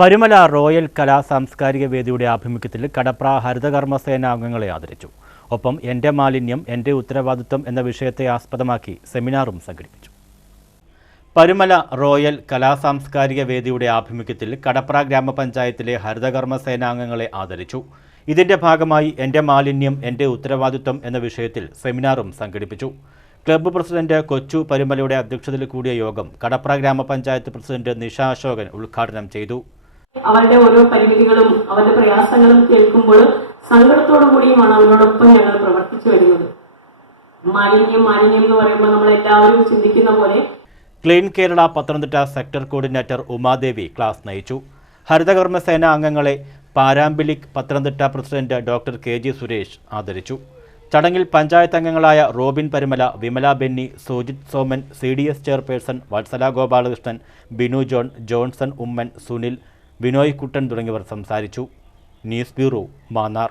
Parumala royal കലാ സാംസ്കാരിക വേദിയുടെ ആഭിമുഖ്യത്തിൽ കടപ്ര ഹരിതകർമ്മസേന അംഗങ്ങളെ ആദരിച്ചു. ഒപ്പം എൻ്റെ മാലിന്യം എൻ്റെ ഉത്തരവാദിത്വം എന്ന വിഷയത്തെ ആസ്പദമാക്കി സെമിനാറും സംഘടിപ്പിച്ചു. പരുമല റോയൽ കലാ സാംസ്കാരിക വേദിയുടെ ആഭിമുഖ്യത്തിൽ കടപ്ര ഗ്രാമപഞ്ചായത്തിലെ ഹരിതകർമ്മസേന അംഗങ്ങളെ ആദരിച്ചു. ഇതിന്റെ ഭാഗമായി എൻ്റെ മാലിന്യം എൻ്റെ ഉത്തരവാദിത്വം എന്ന വിഷയത്തിൽ സെമിനാറും സംഘടിപ്പിച്ചു. ക്ലബ്ബ് പ്രസിഡന്റ് കൊച്ചു പരുമലയുടെ അധ്യക്ഷതയിൽ കൂടിയ യോഗം കടപ്ര ഗ്രാമപഞ്ചായത്ത് പ്രസിഡന്റ് നിഷ അശോകൻ ഉദ്ഘാടനം ചെയ്തു. അവരുടെ ഓരോ പരിമിതികളും അവരുടെ പ്രയാസങ്ങളും കേൾക്കുമ്പോൾ സങ്കടത്തോടു കൂടിയുമാണ് അവരോടൊപ്പം ഞങ്ങൾ പ്രവർത്തിച്ചു വരുന്നത്. മാലിന്യം എന്ന് പറയുമ്പോൾ നമ്മൾ എല്ലാവരും ചിന്തിക്കുന്ന പോലെ clean Kerala Pathanamthitta sector coordinator Umadevi class നയിച്ചു. ഹരിതകർമ്മസേന അംഗങ്ങളെ Paralympic Pathanamthitta president doctor KG Suresh ആദരിച്ചു. ചടങ്ങിൽ പഞ്ചായത്ത് അംഗങ്ങളായ റോബിൻ പരുമല, വിമല ബെന്നി, സോജിത് സോമൻ, CDS ചെയർപേഴ്സൺ വത്സല ഗോപാലകൃഷ്ണൻ, ബിനു ജോൺ, ജോൺസൺ ഉമ്മൻ, സുനിൽ, ബിനോയ് കുട്ടൻ തുടങ്ങിയവർ സംസാരിച്ചു. News bureau, Mannar.